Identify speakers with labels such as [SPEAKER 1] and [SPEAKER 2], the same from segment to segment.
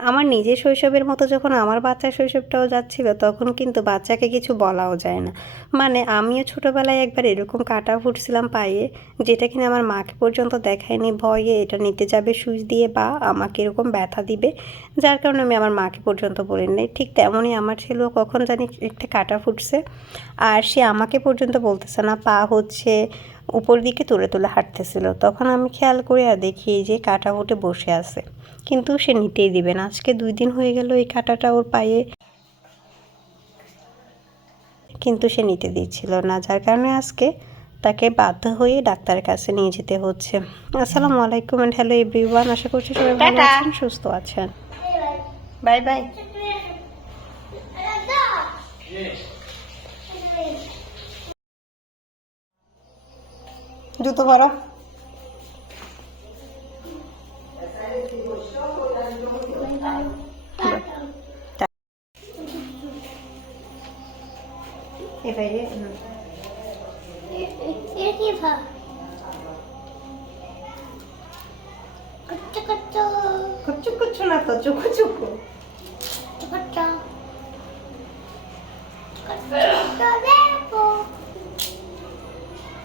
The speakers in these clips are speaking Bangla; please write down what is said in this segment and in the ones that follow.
[SPEAKER 1] আমার নিজের শৈশবের মতো যখন আমার বাচ্চার শৈশবটাও যাচ্ছিল, তখন কিন্তু বাচ্চাকে কিছু বলাও যায় না। মানে আমিও ছোটোবেলায় একবার এরকম কাটা ফুটছিলাম পায়ে, যেটা কিনা আমার মাকে পর্যন্ত দেখায়নি, ভয়ে এটা নিতে যাবে সুইচ দিয়ে বা আমাকে এরকম ব্যথা দিবে, যার কারণে আমি আমার মাকে পর্যন্ত বলি নাই ঠিক তেমনই আমার ছেলেও কখন জানি একটা কাটা ফুটছে, আর সে আমাকে পর্যন্ত বলতেছে না, পা হচ্ছে উপর দিকে তুলে তুলে হাঁটতেছিল। তখন আমি খেয়াল করে আর দেখি যে কাটা ফুটে বসে আছে। কিন্তু সে নিতেই দিবে না। আজকে দুই দিন হয়ে গেল এই কাটাটা ওর পায়ে। কিন্তু সে নিতে দিচ্ছিল না। যার কারণে আজকে তাকে বাধ্য হয়ে ডাক্তারের কাছে নিয়ে যেতে হচ্ছে। আসসালামু আলাইকুম অ্যান্ড হ্যালো এভরিওয়ান আশা করছি সবাই ভালো আছেন সুস্থ আছেন। Bye bye. জুতো পরো এবারে. কুচু কুচু না তো চুকু চুকু
[SPEAKER 2] Kuchu kuchu. Kuchu deco.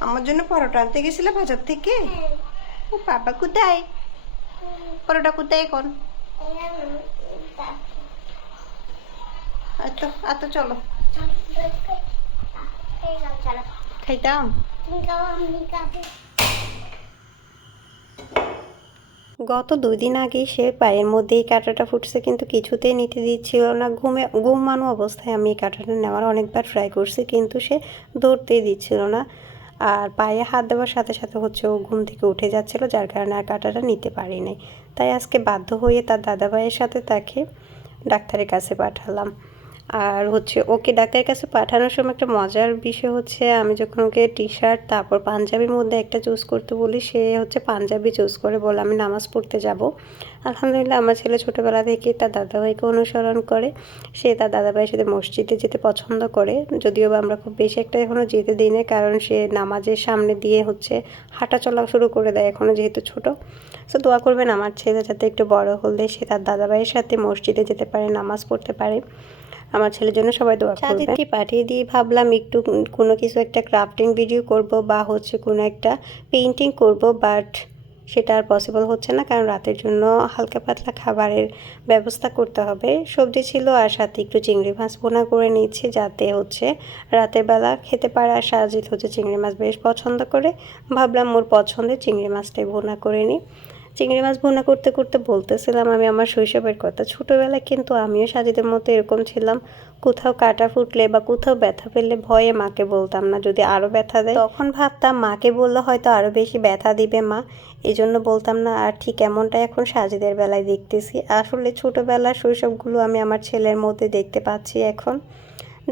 [SPEAKER 1] আমার জন্য পরোটা আনতে গেছিলে বাজার থেকে?
[SPEAKER 2] হ্যাঁ।
[SPEAKER 1] ও বাবা কোথায়? পরোটা কোথায় এখন? এত এত চলো। খাইতাম? গত দুই দিন আগে সে পায়ের মধ্যে এই কাঁটাটা ফুটছে, কিন্তু কিছুতেই নিতে দিচ্ছিল না। ঘুমে ঘুমানো অবস্থায় আমি এই কাঁটাটা নেওয়ার অনেকবার ট্রাই করছি, কিন্তু সে ধরতেই দিচ্ছিল না। আর পায়ে হাত দেওয়ার সাথে সাথে হচ্ছে ও ঘুম থেকে উঠে যাচ্ছিল, যার কারণে আর কাঁটাটা নিতে পারি নাই। তাই আজকে বাধ্য হয়ে তার দাদাভাইয়ের সাথে তাকে ডাক্তারের কাছে পাঠালাম। আর হচ্ছে ওকে ডাক্তারের কাছে পাঠানোর সময় একটা মজার বিষয় হচ্ছে, আমি যখন ওকে টি শার্ট তারপর পাঞ্জাবির মধ্যে একটা চুজ করতে বলি, সে হচ্ছে পাঞ্জাবি চুজ করে বলে, আমি নামাজ পড়তে যাব। আলহামদুলিল্লাহ, আমার ছেলে ছোটোবেলা থেকে তার দাদাভাইকে অনুসরণ করে। সে তার দাদাভাইয়ের সাথে মসজিদে যেতে পছন্দ করে। যদিও বা আমরা খুব বেশি একটা এখনও যেতে দিই না কারণ সে নামাজের সামনে দিয়ে হচ্ছে হাঁটা চলা শুরু করে দেয় এখনও যেহেতু ছোট। সো দোয়া করবেন আমার ছেলে যাতে একটু বড় হলে সে তার দাদাভাইয়ের সাথে মসজিদে যেতে পারে, নামাজ পড়তে পারে। আমার ছেলের জন্য সবাই দোয়া করবেন। পাঠিয়ে দিয়ে ভাবলাম একটু কোনো কিছু একটা ক্রাফটিং ভিডিও করব বা হচ্ছে কোনো একটা পেইন্টিং করব, বাট সেটা আর পসিবল হচ্ছে না, কারণ রাতের জন্য হালকা পাতলা খাবারের ব্যবস্থা করতে হবে। সবজি ছিল আর সাথে একটু চিংড়ি মাছ বোনা করে নিচ্ছি যাতে হচ্ছে রাতের বেলা খেতে পারে আর সাজিদ হচ্ছে চিংড়ি মাছ বেশ পছন্দ করে। ভাবলাম মোর পছন্দের চিংড়ি মাছটাই বোনা করে নিই। চিংড়ি মাছ ভুনা করতে করতে বলতেছিলাম আমি আমার শৈশবের কথা। ছোটোবেলায় কিন্তু আমিও সাজিদের মতো এরকম ছিলাম। কোথাও কাটা ফুটলে বা কোথাও ব্যথা পেলে ভয়ে মাকে বলতাম না, যদি আরও ব্যথা দেয়। তখন ভাবতাম মাকে বললে হয়তো আরও বেশি ব্যথা দিবে মা। এই জন্য বলতাম না, আর ঠিক এমনটাই এখন সাজিদের বেলায় দেখতেছি। আসলে ছোটোবেলার শৈশবগুলো আমি আমার ছেলের মধ্যে দেখতে পাচ্ছি এখন।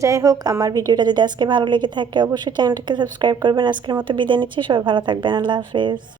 [SPEAKER 1] যাই হোক, আমার ভিডিওটা যদি আজকে ভালো লেগে থাকে, অবশ্যই চ্যানেলটাকে সাবস্ক্রাইব করবেন। আজকের মতো বিদায় নিচ্ছি, সবাই ভালো থাকবেন, আল্লাহ হাফেজ।